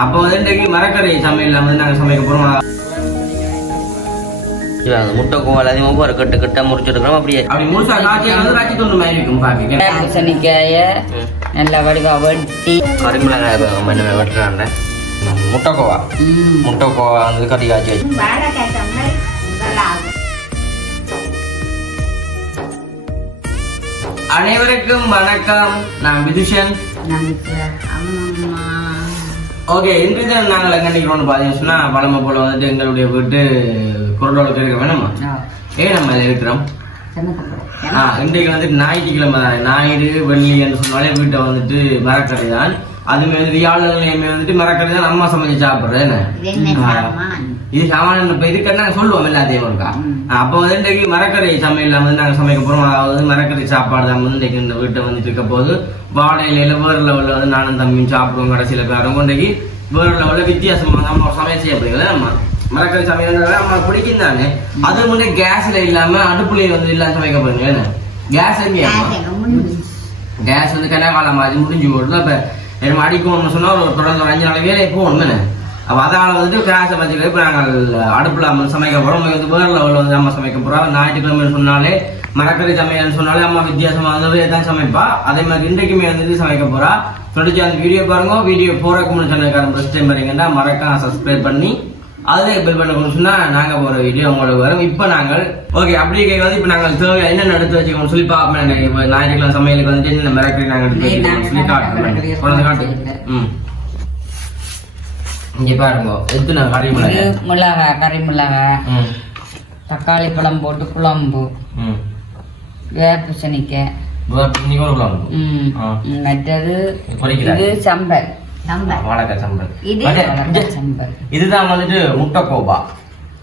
அப்போ வந்து இன்றைக்கு மரக்கறி சமையல் வந்து நாங்கள் சமைக்க போகிறோம் அந்த முட்டைக்கோவா எல்லாத்தையும் ஒவ்வொரு கட்டு கட்டா அப்படியே அப்படி முழுசா காய்ச்சி வந்து ராக்கி தொண்டு மாதிரி இருக்கும் பாக்க பூசணிக்காய நல்லா வடிவா வெட்டி. கறிமிளகாய் மண்ணு வெட்டுறாண்ட முட்டைக்கோவா? முட்டைக்கோவா வந்து கறி காய்ச்சி வச்சு. அனைவருக்கும் வணக்கம். நான் விதுஷன். ஓகே இன்றைய தினம் நாங்கள் எங்க நிற்கிறோம்னு பார்த்தீங்கன்னா பழமை போல வந்துட்டு எங்களுடைய வீட்டு குரலோட இருக்க வேணுமா ஏன் நம்ம இதில் இருக்கிறோம்? ஆ இன்றைக்கு வந்துட்டு ஞாயிற்றுக்கிழமை தான். ஞாயிறு வெள்ளி என்று சொன்னாலே வீட்டை வந்துட்டு மரக்கறி தான் அதுமே வந்து வியாழக்கிழமை வந்துட்டு மரக்கறி தான் அம்மா சமைச்சு சாப்பிட்றது என்ன? இது சாமானியம் இப்போ நாங்கள் சொல்லுவோம் எல்லாத்தையும் இருக்கா அப்போ வந்து இன்றைக்கு மரக்கறி சமையல் வந்து நாங்கள் சமைக்க போகிறோம் அதாவது மரக்கறி சாப்பாடு தான் வந்து இன்றைக்கு இந்த வீட்டை வந்துட்டு இருக்க போது வாழை இலையில வேறு லெவலில் வந்து நானும் தம்பியும் சாப்பிடுவோம் கடைசியில் பேரும் இன்றைக்கு வேறு லெவலில் வித்தியாசமாக நம்ம சமையல் செய்ய போறீங்களா? நம்ம மரக்கறி சமையல் நம்ம பிடிக்கும் தானே. அது முன்னே கேஸ்ல இல்லாம அடுப்புலயே வந்து இல்லாம சமைக்க போறீங்க என்ன? கேஸ் எங்க? கேஸ் வந்து கனகாலம் மாதிரி முடிஞ்சு போடுது அப்ப நம்ம அடிக்கணும்னு சொன்னால் ஒரு தொடர்ந்து ஒரு அஞ்சு நாள் வேலை போகணும் என்ன அப்போ அதால் வந்துட்டு கேஸை வச்சுக்கிட்டு இப்போ நாங்கள் அடுப்பில் நம்ம சமைக்க போகிறோம் வந்து வேறு லெவலில் வந்து நம்ம சமைக்க போகிறோம் ஞாயிற்றுக்கிழமைன்னு சொன்னாலே மரக்கறி சமையல் சொன்னாலே அம்மா வித்தியாசமாக வந்து தான் சமைப்பா அதே மாதிரி இன்றைக்குமே வந்து சமைக்க போகிறா தொடர்ச்சி அந்த வீடியோ பாருங்க வீடியோ போகிறக்கு முன்னாடி சொன்னதுக்கான ஃபஸ்ட் டைம் வரீங்கன்னா மறக்காம சப்ஸ்கிரைப் பண்ணி அதே பில் பண்ண சொன்னா நாங்க போற வீடியோ உங்களுக்கு வரும். இப்போ நாங்கள் ஓகே அப்படி கேட்காது இப்போ நாங்கள் தேவை என்னென்ன எடுத்து வச்சுக்கோங்க சொல்லி பார்ப்போம். இப்போ ஞாயிற்றுக்கிழமை சமையலுக்கு வந்துட்டு என்னென்ன மிரக்கறி நாங்கள் எடுத்து வச்சுக்கோங்க சொல்லி காட்டுறேன் கொண்டு காட்டு ம். இங்கே பாருங்க எத்தனை கறி மிளகாய் மிளகாய் கறி மிளகாய் ம். தக்காளி பழம் போட்டு குழம்பு ம். ஆ. மற்றது. இது சம்பல். வாழைக்காய் சம்பல். இதுதான் வந்துட்டு முட்டைக்கோபா.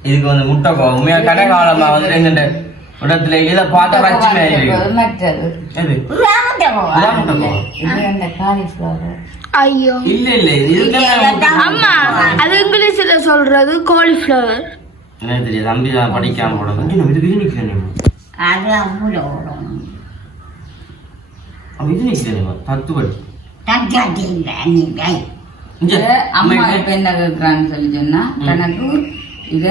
இதுக்கு வந்து முட்டைக்கோபா. உண்மையா கடைக்காலமா வந்துட்டு எங்க இடத்துல இதை பார்த்தா காலிஃப்ளவர். ஐயோ. இல்ல இல்ல இது அம்மா அது இங்கிலீஷ்ல சொல்றது காலிஃப்ளவர் எனக்கு தெரியாது. தம்பி தான் படிக்காம போட கொஞ்சம் இது இது நிக்கிறேன் அது அவன் இது நிக்கிறேன் இது அம்மா இப்ப என்ன கேக்குறான்னு சொல்லி சொன்னா தனக்கு இத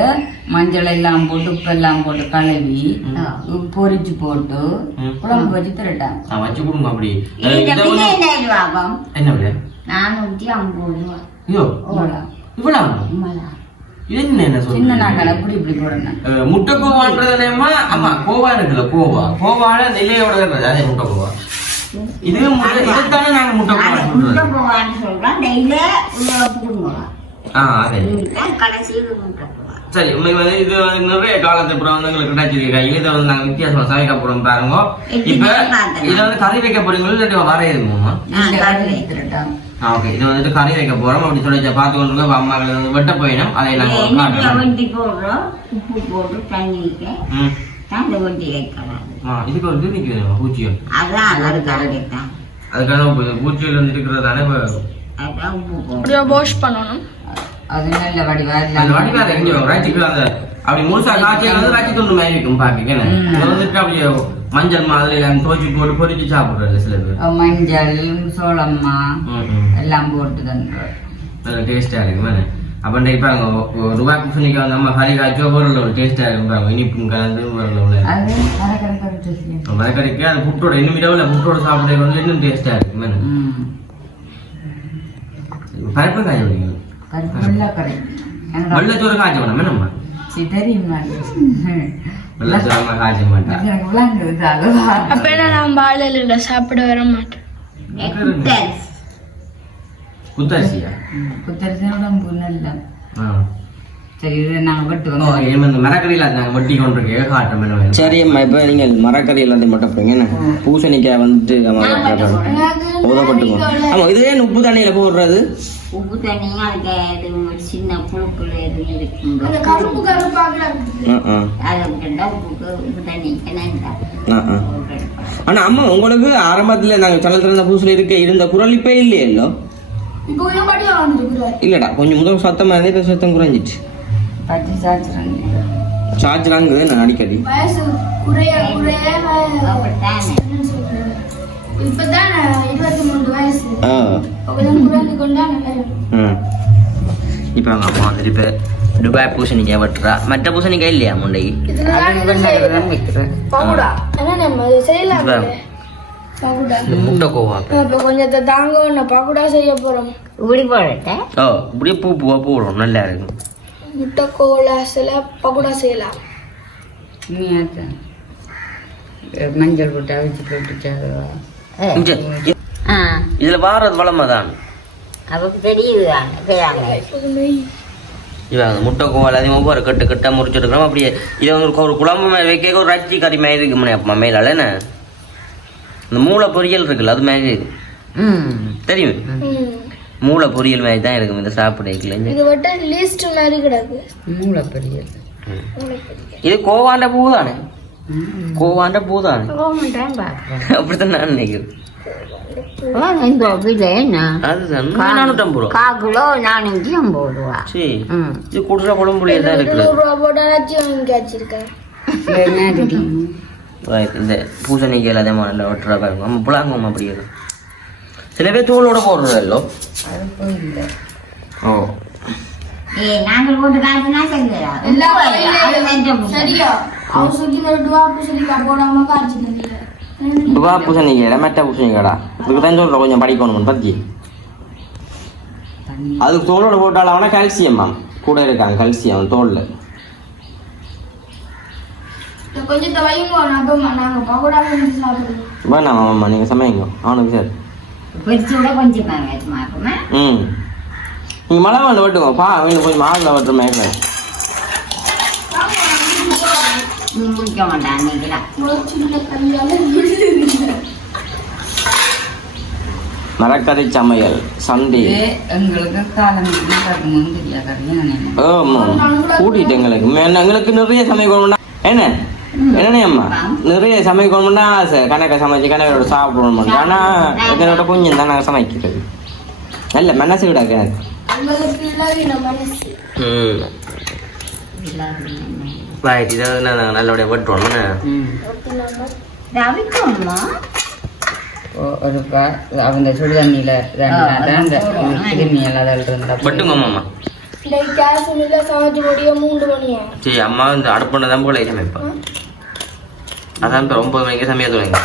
மஞ்சள் எல்லாம் போட்டு உப்பு எல்லாம் போட்டு கழுவி பொரிச்சு போட்டு. குழம்பு வச்சு திரட்டாங்க. வச்சு கொடுங்க அப்படி. என்ன நானூத்தி ஐம்பது ரூபா. இவ்வளவு? என்ன முட்டை கோவான்றது என்னமா ஆமா கோவா இருக்குல்ல கோவா. கோவால நிலையோட அதே முட்டை கோவா. இது முட்டை இதைத்தானே நாங்க முட்டை கோவா சொல்றோம் ஆ அதே. சரி உங்களுக்கு வந்து இது வந்து நிறைய காலத்து அப்புறம் வந்து எங்களுக்கு கிடைச்சிருக்கா இதை வந்து நாங்க வித்தியாசமா சமைக்க போறோம் பாருங்க. இப்ப இதை வந்து கறி வைக்க போறீங்களா வர இருக்குமா ஓகே இதை வந்துட்டு கறி வைக்க போறோம். அப்படி சொல்லி பார்த்து கொண்டு இருக்க அம்மாக்களை வந்து வெட்ட போயிடும். அதை நாங்க காட்டுறோம். உப்பு போட்டு தண்ணிக்கு ம். தண்டு கொட்டி வைக்கலாம். ஆ இதுக்கு ஒரு இது நிற்குது பூச்சியம் அதான் அது கரெக்டான் அதுக்கான பூச்சியில் வந்து இருக்கிறது தானே இப்போ அதான் உப்பு போட்டு அப்படியே வாஷ் பண்ணணும். அது நல்ல வடிவா அந்த வடிவாத எங்கேயோ ரைட்டுக்கு அந்த அப்படி முழுசா காய்ச்சி வந்து துண்டு மாதிரி இருக்கும் வந்துட்டு அப்படியே மஞ்சள் மாதிரி எல்லாம் தோச்சி போட்டு பொரிச்சு சாப்பிடுறது சில பேர். மஞ்சள் சோளம்மா. எல்லாம் போட்டு தந்துடுறோம் நல்ல டேஸ்டா இருக்கு மேலே அப்போ இன்றைக்கு பாருங்க ஒரு ரூபாய் குசனிக்கு வந்து நம்ம கறி காய்ச்சி ஒரு ஒரு டேஸ்டா இருக்கும் பாருங்க. இனிப்பும் கலந்து அது கரகரகரட்டு மரக்கறிக்கு அது புட்டோட இன்னும் இரவில் புட்டோட சாப்பிட்றது வந்து இன்னும் டேஸ்டா இருக்கு. மேலே ம். பருப்பு காய வெள்ளச்சோறு காய்ச்ச வேணாம். வெள்ளச்சோறு காய்ச்ச மாட்டேன். அப்ப நான் வாழையில சாப்பிட வர மாட்டேன். குத்தரிசியா நல்ல ஆ சரி இது நாங்கள் வெட்டு ஓ, ஏன் இந்த மரக்கறியில அது நாங்க வெட்டி கொண்டிருக்கே காட்டம் என்ன வேணும் சரி அம்மா இப்போ நீங்கள் மரக்கறி எல்லாத்தையும் மட்டும் போங்க என்ன பூசணிக்காய் வந்துட்டு உதப்பட்டுக்கும் ஆமாம் இது ஏன் உப்பு தண்ணியில் போடுறது உப்பு தண்ணியும் அதுக்கு சின்ன புழுப்புல எதுவும் ஆனால் அம்மா உங்களுக்கு ஆரம்பத்தில் நாங்கள் சொல்ல திறந்த புதுசில் இருக்க இருந்த குரல் இப்போ இல்லையല്ലോ இல்லைடா கொஞ்சம் முதல் சத்தமாக இருந்தே இப்போ சத்தம் குறைஞ்சிட்டு பச்சை சாச்சுறாங்க சார்ஜராங்குது நான் அடிக்கடி. இப்போ அவங்க அம்மா வந்துட்டு இப்போ துபாய் பூசணிக்காய் வெட்டுறா. மற்ற பூசணிக்காய் இல்லையா முண்டைக்கு முட்டை கோவா இப்போ கொஞ்சத்தை தாங்க பகுடா செய்ய போறோம். இப்படி போடட்டேன் ஓ இப்படியே பூ பூவா போடும் நல்லா இருக்கும். முட்டை கோலா சில பகுடா செய்யலாம். நீ மஞ்சள் போட்டு அவிச்சு ஆ. இதுல வாரது வளமை தான். அவருக்கு தெரியுது இவன் முட்டை கோவால் அதிகமாக ஒவ்வொரு கட்டு கட்டாக முறிச்சிருக்கிறோம். அப்படியே இதை வந்து ஒரு குழம்பு வைக்க ஒரு ரச்சி கறி மாதிரி இருக்கு மணி அப்பா மேலால என்ன? இந்த மூளை பொரியல் இருக்குல்ல அது மாதிரி இருக்கு ம். தெரியும்? ம். மூளை பொரியல் மாதிரி தான் இருக்கும் இந்த சாப்பிடல இது வட்ட லீஸ்ட் மாதிரி கிடக்கு. மூளை பெரியது இது கோவாண்ட பூ தானே கோவாண்ட பூ தானே அப்படித்தான் நான் நினைக்கிறேன். குடுற குழம்புலையே தான் இருக்குது இந்த பூசணிக்காயில் அதே மாதிரி நல்லா வெட்டுறா பாருங்க. நம்ம புலாங்குவோம் அப்படி அது சில பேர் தூளோட போடுறதல்லோ ஓ. நாங்கள் போட்டு காய்ச்சினா சரியா? துவா பூசணிக்காயில மெட்ட பூசணிக்காடா இதுக்கு தான் சொல்கிறேன் கொஞ்சம் படிக்கணும் பத்தி. அதுக்கு தோலோட போட்டால் அவனா கால்சியம் மேம் கூட இருக்காங்க கால்சியம் தோல்ல. கொஞ்சத்தை வைங்க அப்போ நாங்க பகோடா செஞ்சு சாப்பிடுவோம். வேணாம் ஆமாம்மா நீங்கள் சமைங்க. அவனுக்கு சார். பிரிச்சு விட கொஞ்சம் ம். நீங்கள் மழை வேண்டு வெட்டுங்க. பா வேணும் கொஞ்சம் மாவில் வெட்டுற மாதிரி முடிக்க மாட்டான் மரக்கறி சமையல் சண்டே. எங்களுக்கு காலம் ஆமாம் கூட்டிட்டு எங்களுக்கு. எங்களுக்கு நிறைய சமைக்கணும்னா என்ன? என்னண்ணே அம்மா? நிறைய சமைக்கணும்னா ஆசை. கணக்கை சமைச்சு கணக்கோட சாப்பிடணும். ஆனா எங்களோட கொஞ்சம் தான் நாங்கள் சமைக்கிறது. நல்ல மனசு விட ரைட் இதை நான் நல்லபடியாக கா அந்த கிருமி எல்லாம் அதில் இருந்தா வெட்டுங்க அம்மா. இன்னைக்கு கேஸ் இல்ல சமைச்சு முடிய மூன்று மணியா? சரி அம்மா இந்த அடுப்புன்னு தான் போல சமைப்பேன் அதான் இப்போ ஒன்பது மணிக்கு சமைக்க தொடங்க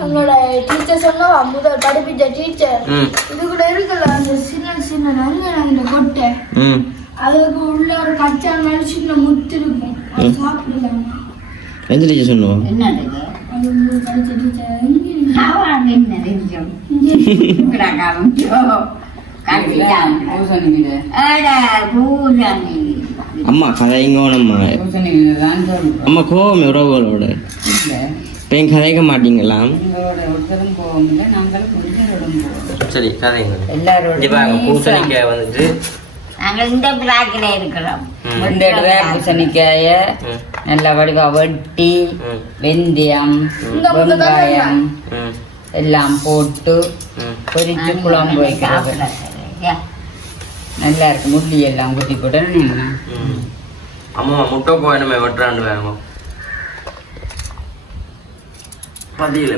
எங்களோட டீச்சர் சொன்னா முதல் படிப்பிச்ச டீச்சர் இது கூட இருக்குல்ல அந்த சின்ன சின்ன நஞ்சு அந்த கொட்டை. ம். அதுக்கு உள்ள ஒரு கச்சா மாதிரி சின்ன முத்து இருக்கும். அது சாப்பிடலாம் எந்த டீச்சர் உங்களுக்கு படிச்ச டீச்சர் அவன் அம்மா கதைங்கோனம்மா அம்மா கோவம் உறவுகளோட. இப்போ என் கதைக்க மாட்டீங்களா? சரி கதைங்க. எல்லாரோட பூசணிக்காய் வந்துட்டு நாங்கள் இந்த பிளாக்கில் இருக்கிறோம். ரெண்டு இடத்துல பூசணிக்காய ம், நல்லா வடிவா வெட்டி வெந்தயம் வெங்காயம் எல்லாம் போட்டு. பொரிச்சு குழம்பு வைக்கிறது நல்லா இருக்கு. முள்ளி எல்லாம் குத்தி போட்டு ம். அம்மா முட்டை கோயணுமே வெட்டுறான்னு வேணும் பதியில்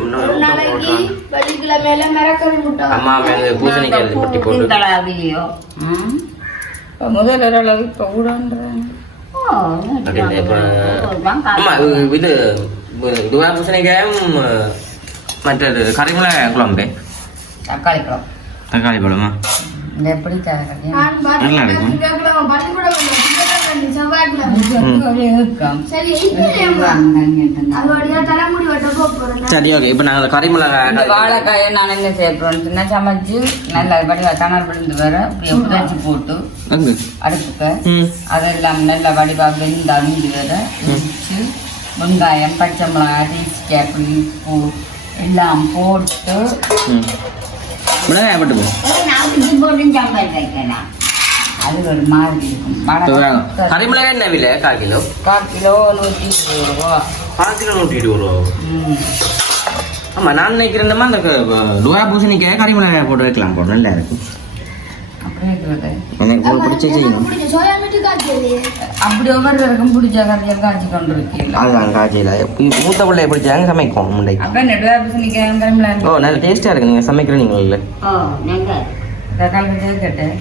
அம்மா மேல பூசணிக்காய் பட்டி போட்டு முதல் அளவு இப்போ அம்மா இது- இது இதுவா பூசணிக்காயும் மற்றது குழம்பு. தக்காளி பழம் தக்காளி பழமா இந்த எப்படி. சரி ஓகே இப்போ நாங்கள் இந்த கறிமிளகாய் வாழைக்காயை நான் என்ன செய்யறோம் சின்ன சமைச்சு நல்லா வடிவா தணல் விழுந்து வர அப்படியே புதைச்சி போட்டு அடுப்புக்கு ம். அதெல்லாம் நல்லா வடிவா வெந்து அவிஞ்சு வர இடிச்சு வெங்காயம் பச்சை மிளகாய் அப்படி உப்பு எல்லாம் போட்டு ம். மிளகாய் பட்டு போ. போட்டு சாம்பார் வைக்கலாம் அது ஒரு மாதிரி இருக்கும் வடை கறிமிளகாய் என்ன விலை? கால் கிலோ. கால் கிலோ நூற்றி இருபது ரூபா. கால் கிலோ நூற்றி இருபது ரூபா ம் ஆமா நான் நினைக்கிறேன்மா அந்த லுவா பூசணிக்காய் கறி மிளகாய் போட்டு வைக்கலாம் போட்டு நல்லா இருக்கும். இருக்கிறது எனக்கு ஒரு பிடிச்ச செய்யணும் அப்படி ஒவ்வொருத்தருக்கும் பிடிச்ச கறியை காய்ச்சி கொண்டு இருக்கீங்களா? அதுதான் காய்ச்சல. மூத்த பிள்ளை பிடிச்சாங்க சமைக்கும் முண்டைக்கு அப்போ நெடுவா பூசணிக்காய் கறிமிளகாய் ஓ நல்ல டேஸ்டா இருக்கு. நீங்க சமைக்கிறீங்க இல்லை? ஓ நாங்கள் தக்காளி வச்சது கேட்டேன்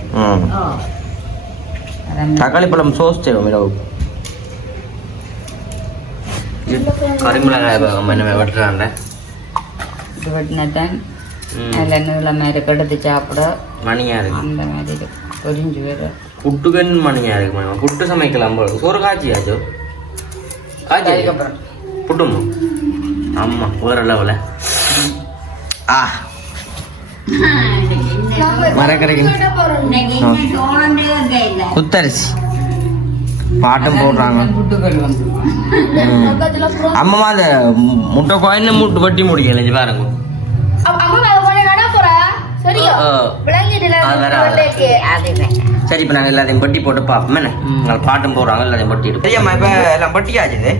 தக்காளி பழம் சோஸ் செய்வோம் இரவு கரிமிளகாய் என்ன வெட்டுறாண்ட இது வெட்டினத்தான் அதில் நீள மாதிரி கெடுத்து சாப்பிட. மணியா இருக்கு. அந்த மாதிரி இருக்கு. பொரிஞ்சு வேறு? புட்டுகன் மணியா இருக்கு மேம். புட்டு சமைக்கலாம் போல சோறு காய்ச்சியாச்சோ காய்ச்சி புட்டுமா. ஆமா வேற லெவல ஆ. இல்லை குத்தரிசி. பாட்டும் போடுறாங்க. அம்மா அந்த முட்டை கோயின்னு முட்டு வட்டி முடிக்கல பாருங்க. சரி இப்போ நாங்கள் எல்லாத்தையும் பட்டி போட்டு பார்ப்போம் என்ன? நாங்கள் பாட்டும் போடுறாங்க எல்லாத்தையும் பட்டி சரியாம்மா இப்போ எல்லாம் பட்டி ஆச்சுது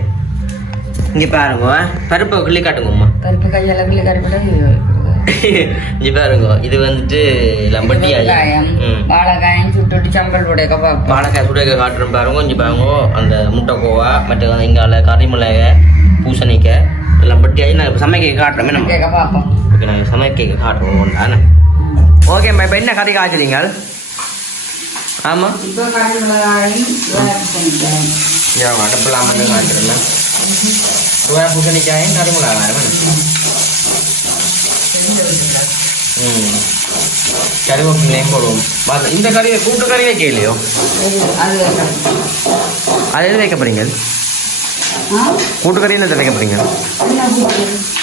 இங்கே பாருங்க பருப்பை கிள்ளி காட்டுங்கம்மா. பருப்பு கையால் கிளி கருப்பில் இங்கே பாருங்க இது வந்துட்டு எல்லாம் பட்டி வெங்காயம் வாழைக்காயம் சுட்டுட்டு சம்பல் உடைய கபாப் வாழைக்காய் சுடக்க காட்டுறோம் பாருங்க கொஞ்சம் பாருங்க அந்த முட்டைக்கோவா மற்ற இங்கால கறிமிளகாய் பூசணிக்காய் எல்லாம் பட்டி ஆகி நான் சமைக்க காட்டுறோமே நம்ம கேட்க பார்ப்போம் ஓகே நாங்கள் சமைக்க காட்டுறோம் ஒன்றானே ஓகே இப்போ என்ன கறி காய்ச்சிறீங்க ஆமாம் அடுப்பெல்லாம் மட்டும் காய்ச்சிடலாம் ரூபாய் பூசணிக்காயும் கருமுளா ம். கருவேப்பிலையும் போடுவோம். இந்த கறியை கூட்டு கறியே கேளியோ அது எது வைக்க போகிறீங்க ஆ? கூட்டு கறி என்ன வைக்க போறீங்க?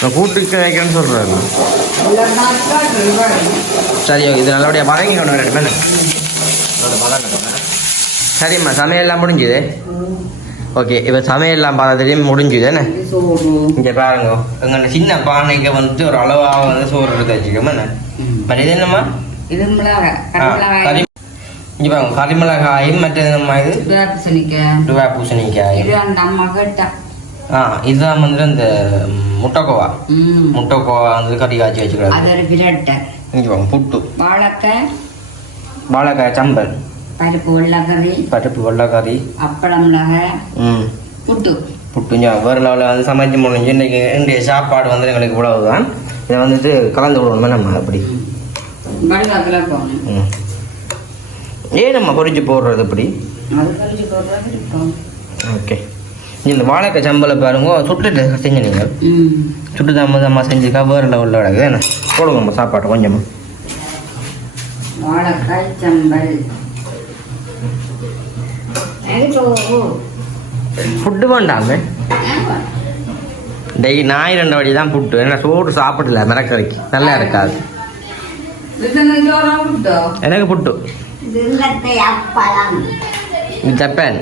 நான் கூட்டுக்கு வைக்கிறேன்னு பாருங்க. சரி இது நல்லபடியாக வதங்கி கொண்டு வரேன் சரிம்மா சமையல்லாம் முடிஞ்சுது. ஓகே இப்போ சமையல்லாம் பார்த்ததுலேயும் முடிஞ்சுது. என்ன? இங்க பாருங்க. எங்க சின்ன பானைக்கு வந்துட்டு ஒரு அளவா வந்து சோறு எடுத்து வச்சுக்கோமா என்ன? இது என்னம்மா? கறி பாருங்க கறிமிளகாயும் மற்றது நம்ம இது? டுவா பூசணிக்காய் இது அந்த அம்மா கேட்டா ஆ இதுதான் வந்துட்டு இந்த முட்டைக்கோவா. முட்டைக்கோவா வந்து கறி காய்ச்சி வச்சுக்கிறது. அது ஒரு பிரட்டை. இங்க பாருங்க புட்டு. வாழைக்காய். வாழைக்காய் சம்பல். பருப்பு வெள்ளைக்கறி பருப்பு வெள்ளைக்கறி அப்பளம் மிளகாய் ம். புட்டு. புட்டு வேறு லெவலில் வந்து சமைச்சு முடிஞ்சு இன்னைக்கு இன்றைய சாப்பாடு வந்து எங்களுக்கு இவ்வளவு தான் இதை வந்துட்டு கலந்து விடணுமே நம்ம அப்படி ம். ஏன் நம்ம பொரிச்சு போடுறது இருக்கும். ஓகே. இந்த வாழைக்காய் சம்பளை பாருங்க சுட்டுட்டு செஞ்சு நீங்கள் சுட்டு தான் அம்மா செஞ்சுக்கா வேறு லெவலில் கிடக்குது என்ன? போடுங்க நம்ம சாப்பாடு கொஞ்சமா. வாழைக்காய் சம்பல். ஃபுட்டு வேண்டாமே. டெய் நாய் ரெண்டு வழி தான் புட்டு. ஏன்னா சோறு சாப்பிடல மிரக்கறிக்கு நல்லா இருக்காது. எனக்கு புட்டு. ஜப்பான்.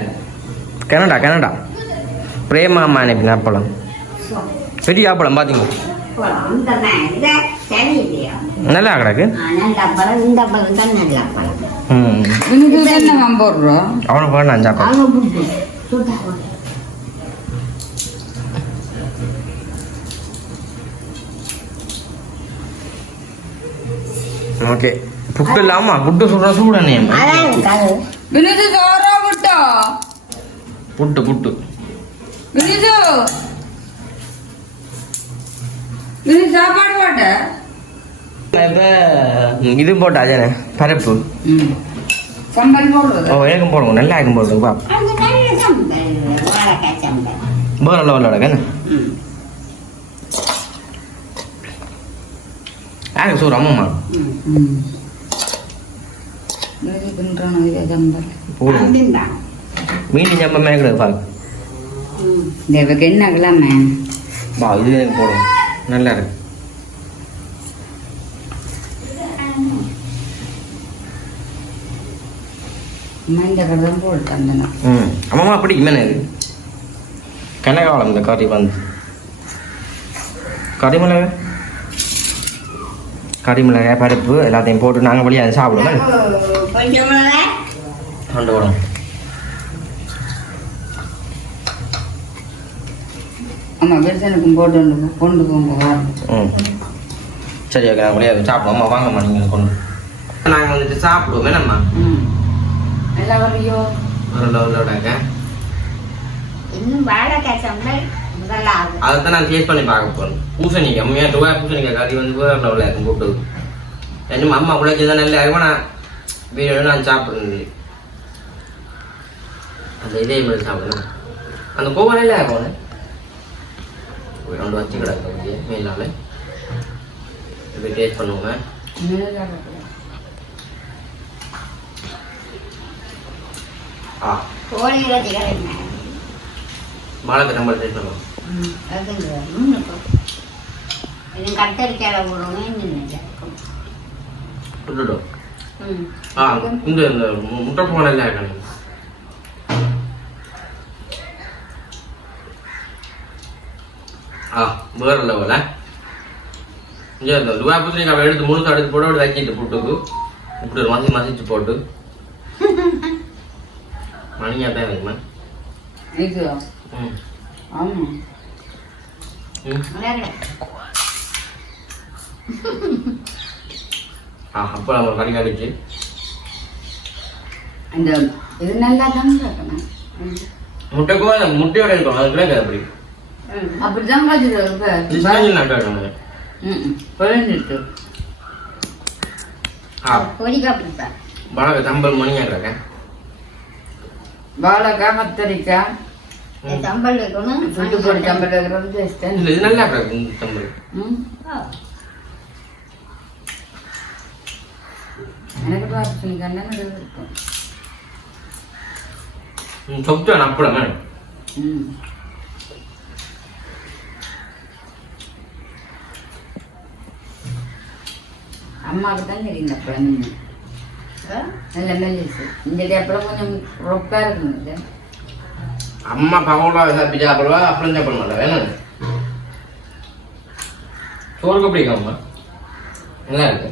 Canada Canada. பிரேமா அனுப்பின அப்பளம் பெரிய அப்பளம் பார்த்தீங்க நல்லா கிடக்கு. ஆனால் இந்த அப்பளம் இந்த அப்பளம் தான் நல்ல அப்பளம் ம் இதுக்கு என்ன போடுறோம் அவனுக்கு வேண்டாம் சாப்பாடு அவங்க புட்டு சுட்டா ஓகே. புட்டு இல்லாமா புட்டு சுடுற சூடனே அதான் கரு வினிது ஜோரா விட்டோ புட்டு புட்டு. வினிது வினிது சாப்பாடு போட்ட? இப்போ இது பருப்பு. ம். சம்பல் போடுறது. ஓ எனக்கும் போடுங்க நல்லா இருக்கும் போடுங்க பா. அந்த நல்ல சம்பல் வாழைக்காய் சம்பல் வேறு லெவலில் கிடக்கு ம் யாருக்கு சோறு அம்மா ம் ம் வினிது தின்றானு இது சம்பல் போடுங்க அப்படின்தான் மீன் ஜம்பமே கிடையாது பாருங்க தேவக்கு என்ன கிழமை வா இது எனக்கு போடும் நல்லா இருக்கு மஞ்சள் கடதான் போட்டு அம்மா பிடிக்குமே இது கனகாலம் இந்த கறி வந்து கறிமிளகாய் கறிமிளகாய் பருப்பு எல்லாத்தையும் போட்டு நாங்கள் வழியாக அதை சாப்பிடுவோம். கொண்டு வரோம் ஆமா விருசனுக்கும் போட்டு கொண்டு போ- கொண்டு போங்க ம். சரி ஓகே நாங்கள் வழியாக சாப்பிடுவோம். அம்மா வாங்கம்மா நீங்கள் கொண்டு நாங்கள் வந்துட்டு சாப்பிடுவோம். வேணாம்மா ம். எல்லா வரையோ ஒரு லெவலோடாங்க இன்னும் வாழைக்காய் சம்பல் முதலாவது. அதை தான் நான் டேஸ்ட் பண்ணி பார்க்க போகிறேன் பூசணிக்காய் அம்மையாக ரூபாய் பூசணிக்காய் கறி வந்து வேறு லெவலில் இருக்கும் போட்டு. இன்னும் அம்மா உழைச்சி தான் நல்லா இருக்கும். நான் வீடியோ நான் சாப்பிடுறது. அந்த இதே மாதிரி சாப்பிடணும் அந்த கோவாலையில் போனேன் ரெண்டு வச்சு கிடக்கு மேலால. இப்படி டேஸ்ட் பண்ணுவோங்க ஆ. பாலத்தை நம்ம டேஸ்ட் பண்ணுவோம். கத்தரிக்காய் இந்த முட்டை போனல இருக்கணும் ஆ வேற லெவல இங்கே இந்த துவா புத்திரி நம்ம எடுத்து முழுக்க எடுத்து போட்டு அப்படி வச்சிட்டு போட்டுக்கு இப்படி மசி மசிச்சு போட்டு. மணியா தான் இருக்குமா ம். ஆமா. ம் விளையாடு ஆ அப்போ நம்ம கறி கடிச்சு அந்த இது நல்லா தான் இருக்கணும். முட்டைக்கோ அந்த முட்டையோட இருக்கும் அது கிடையாது அப்படி. அப்படிதான் இது காய்ச்சல் பிடிப்பேன் பழக தம்பல் மணியா இருக்கேன் வாழைக்காய் கத்தரிக்காய். சம்பல் இருக்கணும் சுட்டு போட்டு சம்பல் இருக்கிறது டேஸ்ட் இல்ல இது நல்லா இருக்கு இந்த தம்பல் ம். எனக்கு பார்த்து கண்ணன் இருக்கும். ம், சொத்து அப்பளம் வேணும் ம். அம்மாவுக்கு தான் தெரியும் இந்த பழம் நல்ல மெல்லிசு. இந்த அப்பளம் கொஞ்சம் ரொப்பா இருக்குங்க அம்மா பகோடா சாப்பிட்டு சாப்பிடுவா அப்பளம் சாப்பிட மாட்டா. வேணும் சோறுக்கு பிடிக்கும் அம்மா? நல்லா இருக்கு.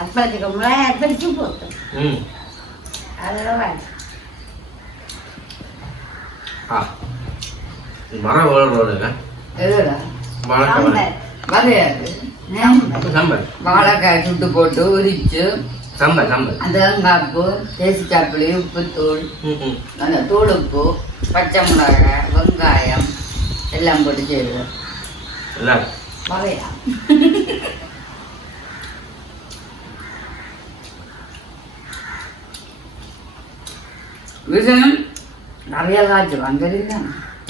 அப்பளத்துக்கு மிளகாய் பிடிச்சு போட்டு ம். அதெல்லாம் ஆ. மரம் வளர்றோம் வரையாது சம்பல் வாழைக்காய் சுட்டு போட்டு உரிச்சு. சம்பல் சம்பல் அந்த வெங்காப்பு தேசி சாப்பிளி உப்புத்தூள் அந்த தூள் உப்பு பச்சை மிளகாய் வெங்காயம் எல்லாம் போட்டு செய்வோம் வரையா விஷயம் நிறைய காய்ச்சி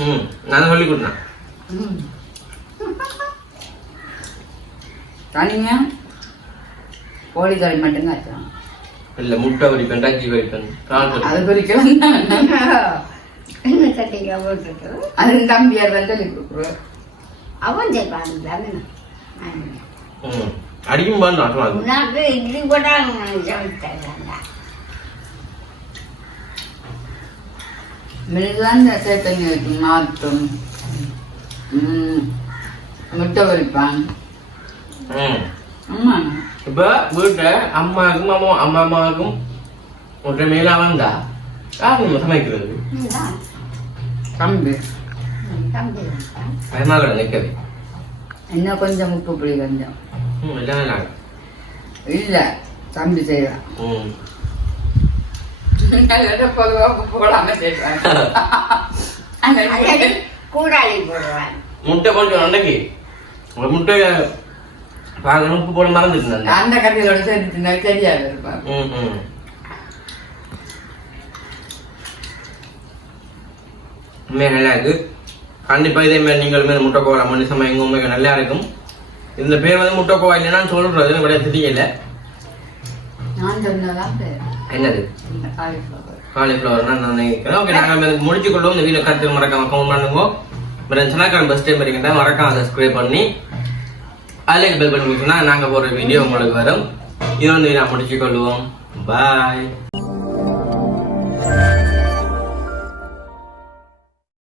ம் நான் சொல்லி கொடுத்தேன். ம் தனியா கோழிக்கறி மட்டும் காய்ச்சலாம் இல்லை முட்டை வரிப்பேன் டச்சி வரிப்பேன் கால் அது. குறிக்கலாம் என்ன சட்டைக்காய் போட்டுட்டு அது தம்பியார் தான் சொல்லி கொடுக்குறோம். அவன் ஜெயிப்பான் ம் அடிக்கும் பாரு நான் உனக்கு இட்லி போட்டா இந்த சேத்தனி வைக்கும் மாற்றும் முட்டை ஆமா இப்போ வீட்டில் அம்மாவுக்கும் அம்மா அம்மா அம்மாவுக்கும் ஒன்றை மேலே வந்தா யாரும் சமைக்கிறது? தம்பி. தம்பி பயமாக நிற்கவே இன்னும் கொஞ்சம் உப்பு புளி கொஞ்சம். இல்ல தம்பி செய்வான் ம். பொதுவாக உப்பு போடாம செய்வான் அல்லாடி கூடாளி போடுவேன் முட்டை கொஞ்சம் முட்டை பார்க்கணும் உப்பு போட மறந்துட்டு அந்த கதையோட சேர்த்து தெரியாது. இருப்பான் ம். உண்மையாக நல்லா இருக்கு. கண்டிப்பாக இதே மாதிரி நீங்களுமே இந்த முட்டைக்கோவா மணி சமயம் உண்மைக்கு நல்லா இருக்கும். இந்த பேர் வந்து முட்டைக்கோவா இல்லைன்னு சொல்றது சொன்னதான் பேர்? என்னது? காலிஃப்ளவர் நான் நினைக்கிறேன். ஓகே நாங்கள் முடிச்சு கொள்வோம் இந்த வீடியோ கருத்து மறக்காம கமெண்ட் பண்ணுங்க. அப்புறம் சனாக்காரன் பஸ் டைம் இருக்கீங்க மறக்காம சப்ஸ்கிரைப் பண்ணி அதில் பெல் பண்ணி நாங்கள் போகிற வீடியோ உங்களுக்கு வரும். இது நான் முடிச்சு கொள்வோம். பாய்